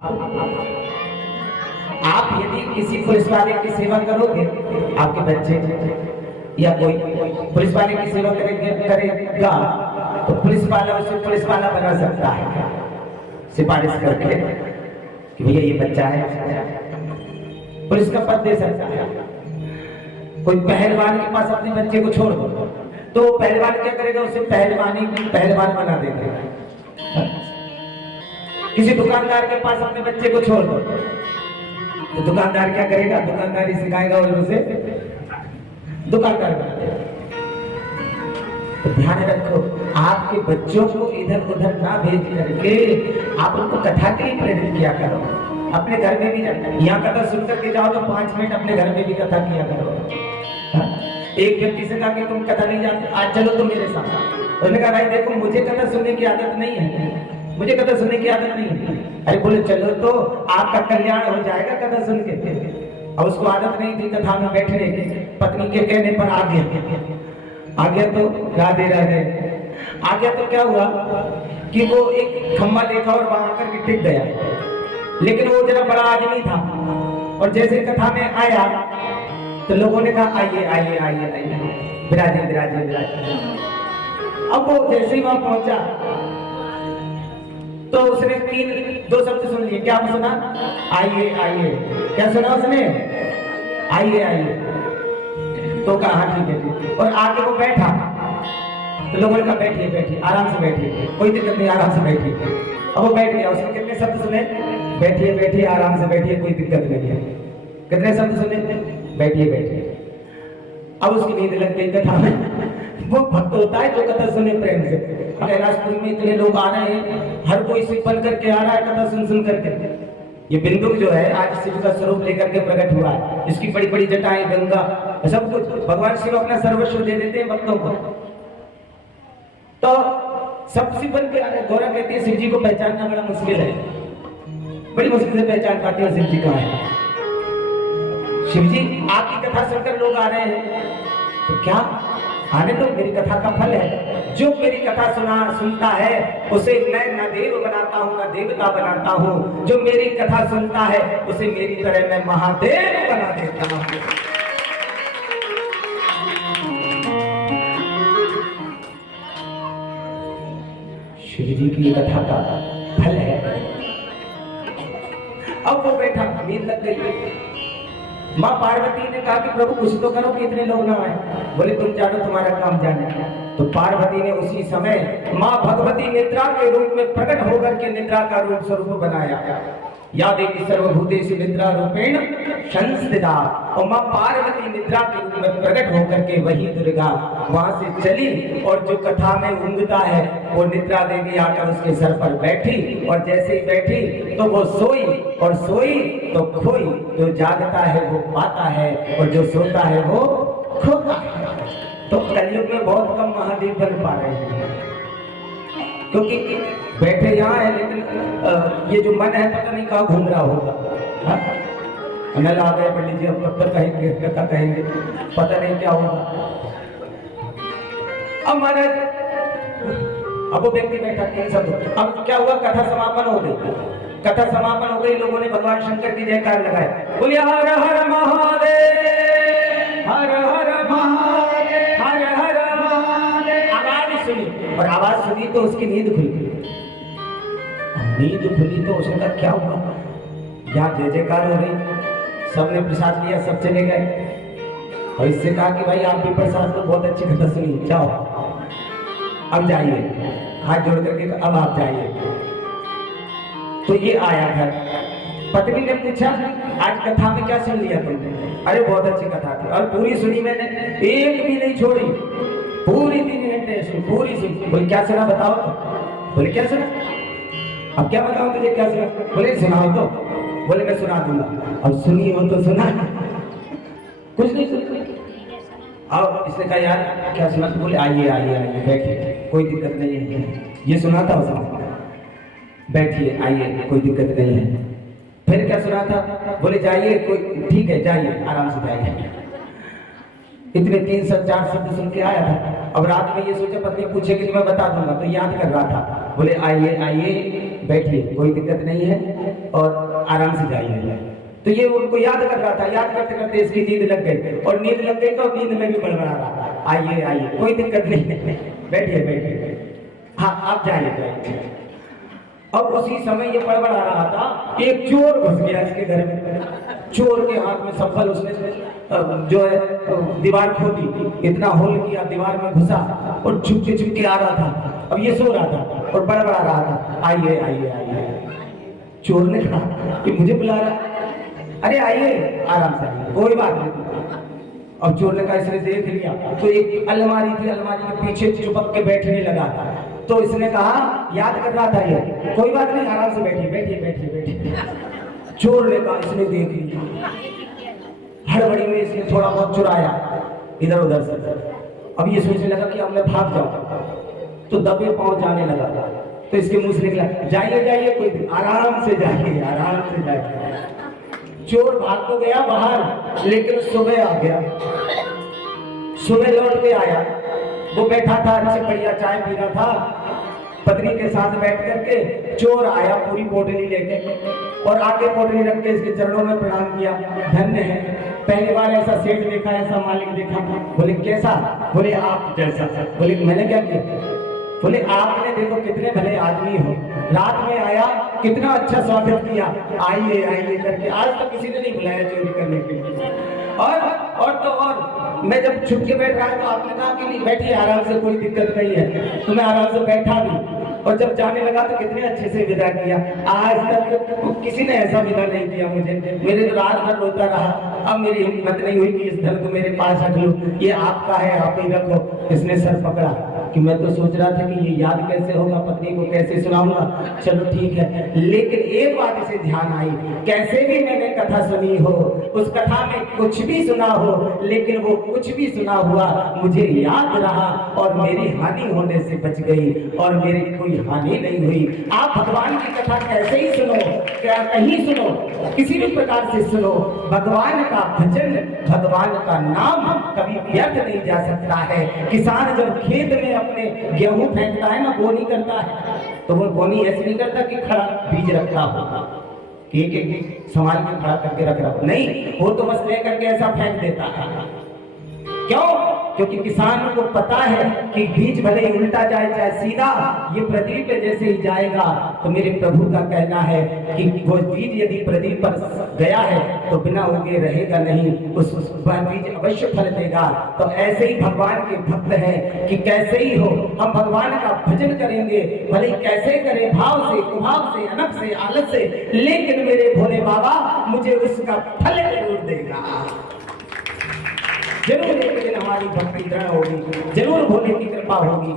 आप यदि किसी पुलिस वाले की सेवा करोगे, आपके बच्चे या कोई पुलिस वाले की सेवा करेगा तो पुलिस वाला उसे पुलिस वाला बना सकता है सिफारिश करके कि भैया ये बच्चा है, पुलिस का पद दे सकता है। कोई पहलवान के पास अपने बच्चे को छोड़ दो तो पहलवान क्या करेगा, उसे पहलवान बना देगा। किसी दुकानदार के पास अपने बच्चे को छोड़ दो तो दुकानदार क्या करेगा, दुकानदारी सिखाएगा और उसे दुकानदार बना देगा। तो ध्यान रखो, आपके बच्चों को इधर उधर ना भेज करके आप उनको कथा के लिए प्रेरित किया करो। अपने घर में भी यहाँ कथा सुन करके जाओ तो 5 मिनट अपने घर में भी कथा किया करो। एक व्यक्ति से कहा कि तुम कथा नहीं जानते, आज चलो तुम मेरे साथ। उसने कहा भाई देखो मुझे कथा सुनने की आदत नहीं है, मुझे कथा सुनने की आदत नहीं है। अरे बोले चलो तो आपका कल्याण हो जाएगा कथा सुन के। और उसको आदत नहीं थी कथा में बैठने की, पत्नी के कहने पर आ गया तो राधे राधे आ गया। तो क्या हुआ कि वो एक खम्बा देखा और वहां आकर के टिक गया, लेकिन वो जरा बड़ा आदमी था और जैसे कथा में आया तो लोगों ने कहा आइए आइए आइए आइए विराजे विराजे विराजे। अब वो जैसे ही वहां पहुंचा तो उसने 2 शब्द सुन लिए। क्या सुना? आइए आइए। क्या सुना उसने? आइए आइए। तो कहा हाँ ठीक है। और आके वो बैठा तो लोगों ने कहा बैठिए बैठिए आराम से बैठिए, कोई दिक्कत नहीं, आराम से बैठिए। अब वो बैठ गया। उसने कितने शब्द सुने? बैठिए बैठिए आराम से बैठिए, कोई दिक्कत नहीं है। कितने शब्द सुने? बैठिए बैठिए। अब उसकी नींद लग गई कथा में। वो भक्त होता है जो कथा सुने प्रेम से। कैलाशपुरी में इतने लोग आ रहे हैं, हर कोई सिर बन करके आ रहा है कथा सुन करके। ये बिंदु जो है आज शिव का स्वरूप लेकर के प्रकट हुआ है। इसकी बड़ी बड़ी जटाएं, गंगा, सब कुछ भगवान शिव अपना सर्वस्व दे देते हैं भक्तों को। तो सब सिर बन के आ रहे। गौरा कहती है शिव जी को पहचानना बड़ा मुश्किल है, बड़ी मुश्किल से पहचान पाती है शिव जी कहाँ है। शिव जी आपकी कथा सुनकर लोग आ रहे हैं तो क्या आने तो, मेरी कथा का फल है। जो मेरी कथा सुनता है उसे मैं न देव बनाता हूँ न देवता बनाता हूँ। जो मेरी कथा सुनता है उसे मेरी तरह मैं महादेव बना देता हूँ। शिव जी की कथा का फल है। अब वो बैठा, नींद लग गई। माँ पार्वती ने कहा कि प्रभु कुछ तो करो कि इतने लोग ना आए। बोले तुम जानो, तुम्हारा काम जाने। तो पार्वती ने उसी समय माँ भगवती निद्रा के रूप में प्रकट होकर के निद्रा का रूप स्वरूप बनाया। या देवी सर्वभूतेषु निद्रा रूपेण संस्थिता। और माँ पार्वती निद्रा के रूप में प्रकट होकर के वही दुर्गा वहां से चली और जो कथा में ऊँघता है वो निद्रा देवी आकर उसके सर पर बैठी। और जैसे ही बैठी तो वो सोई और सोई तो खोई। जो जागता है वो पाता है और जो सोता है वो खोता है। तो कलयुग में बहुत कम महादेव बन पा रहे हैं क्योंकि बैठे यहाँ है, लेकिन ये जो मन है पता नहीं कहाँ घूम रहा होगा। नल आ गए पंडित जी, अब कब तक कहेंगे कथा कहेंगे, पता नहीं क्या होगा। अब महाराज अब वो व्यक्ति बैठा तीन शब्द। अब क्या हुआ, कथा समापन हो गई। कथा समापन हो गई, लोगों ने भगवान शंकर की जयकार लगाए। बोलिए हर हर महादेव, हर हर महादेव, हर हर महादेव। आवाज सुनी और आवाज सुनी तो उसकी नींद खुली। नींद खुली तो उसने कहा क्या हुआ, यहाँ जय जयकार हो रही, सबने प्रसाद लिया, सब चले गए। और इससे कहा कि भाई आप भी प्रसाद को बहुत अच्छी कथा सुनी, जाओ अब जाइए, हाथ जोड़ करके अब आप जाइए। तो ये आया घर। पत्नी ने पूछा आज कथा में क्या सुन लिया तुमने? अरे बहुत अच्छी कथा थी और पूरी सुनी मैंने, एक भी नहीं छोड़ी, पूरी 3 घंटे सुनी, पूरी सुनी। बोले क्या सुना बताओ? बोले क्या सुना? अब क्या बताऊं तुझे क्या सुना? बोले सुनाओ तो। बोले मैं सुना दूंगा। अब सुनी हो तो सुना, कुछ नहीं सुना। अब इसने कहा यार क्या सुना? बोले आइए आइए आइए बैठिए, कोई दिक्कत नहीं है। ये सुना था उसने, बैठिए आइए कोई दिक्कत नहीं है। फिर क्या सुना था? बोले जाइए, कोई ठीक है जाइए, आराम से जाइए। इतने 3 शब्द 4 शब्द सुन के आया था। अब रात में ये सोचा पत्नी पूछेगी तो मैं बता दूंगा, तो याद कर रहा था। बोले आइए आइए बैठिए, कोई दिक्कत नहीं है। और आराम से जाइए। तो ये उनको याद कर रहा था, याद करते करते इसकी नींद लग गई, और नींद लग गई तो नींद में भी बड़बड़ा रहा, आइए आइए कोई दिक्कत नहीं है, बैठिए बैठिए, हाँ आप जाइए जाइए। अब उसी समय ये बड़बड़ा रहा था, एक चोर घुस गया इसके घर में। चोर के हाथ में सफल, उसने जो है दीवार खोदी, इतना होल किया, दीवार में घुसा और छुपके आ रहा था। अब ये सो रहा था और बड़बड़ा रहा था, आइए आइए आइए। चोर ने कहा कि मुझे बुला रहा, अरे आइए आराम से आइए, कोई बात नहीं। अब चोर ने कहा, इसने देख लिया तो एक अलमारी थी, अलमारी के पीछे चुपक के बैठने लगा। तो इसने कहा, याद कर रहा था ये, कोई बात नहीं आराम से बैठिए बैठिए बैठिए बैठिए। चोर ने कहा, इसने देख लिया, हड़बड़ी में इसने थोड़ा बहुत चुराया इधर उधर से। अब ये सोचने लगा कि अब मैं भाग जाऊं, तो दबे पांव जाने लगा। तो इसके मुंह से निकला, जाइए जाइए, कोई आराम से जाइए आराम से जाइए। चोर भाग तो गया बाहर, लेकिन सुबह आ गया, सुबह लौट के आया। वो बैठा था, अच्छे बढ़िया चाय पी रहा था पत्नी के साथ बैठ करके। चोर आया पूरी पोटली लेके, और आके पोटली रख के इसके चरणों में प्रणाम किया, धन्य है, पहली बार ऐसा सेठ देखा, ऐसा मालिक देखा। बोले कैसा? बोले आप जैसा। बोले मैंने क्या किया? बोले आपने देखो कितने भले आदमी हो, रात में आया, कितना अच्छा स्वागत किया, आइए आइए करके। आज तक किसी ने नहीं बुलाया चोरी करने के लिए। और तो और मैं जब छुप के बैठ रहा तो आपने कहा कि नहीं बैठिए आराम से, कोई दिक्कत नहीं है। तो मैं आराम से बैठा भी, और जब जाने लगा तो कितने अच्छे से विदा किया। आज तक किसी ने ऐसा विदा नहीं किया मुझे। मेरे तो रात भर रोता रहा, अब मेरी हिम्मत नहीं हुई कि इस धन को मेरे पास रख लूं, ये आपका है आप ही रखो। इसने सर पकड़ा कि मैं तो सोच रहा था कि ये याद कैसे होगा, पत्नी को कैसे सुनाऊंगा। चलो ठीक है, लेकिन एक बात इसे ध्यान आई, कैसे भी मैंने कथा सुनी हो, उस कथा में कुछ भी सुना हो, लेकिन वो कुछ भी सुना हुआ मुझे याद रहा और मेरी हानि होने से बच गई, और मेरी कोई हानि नहीं हुई। आप भगवान की कथा कैसे ही सुनो, क्या कहीं सुनो, किसी भी प्रकार से सुनो, भगवान का भजन, भगवान का नाम कभी व्यर्थ नहीं जा सकता है। किसान जब खेत में अपने गेहूं फेंकता है ना, बोनी करता है, तो वो बोनी ऐसे नहीं करता कि खड़ा बीज रखता होगा कि एक संभाल के खड़ा करके रख रहा, नहीं, वो तो बस लेकर के ऐसा फेंक देता है। क्यों? क्योंकि किसान को पता है कि बीज भले ही उल्टा जाए चाहे सीधा, ये पृथ्वी पे जैसे ही जाएगा। तो मेरे प्रभु का कहना है कि वो बीज यदि पृथ्वी पर गया है तो बिना उगे रहेगा नहीं, उस बीज अवश्य फल देगा। तो ऐसे ही भगवान के भक्त हैं कि कैसे ही हो हम भगवान का भजन करेंगे, भले कैसे करें, भाव से, कुभाव से, अनक से, आलस से, लेकिन मेरे भोले बाबा मुझे उसका फल जरूर देगा। जरूर एक दिन हमारी भक्ति दृढ़ होगी, जरूर भोले की कृपा होगी।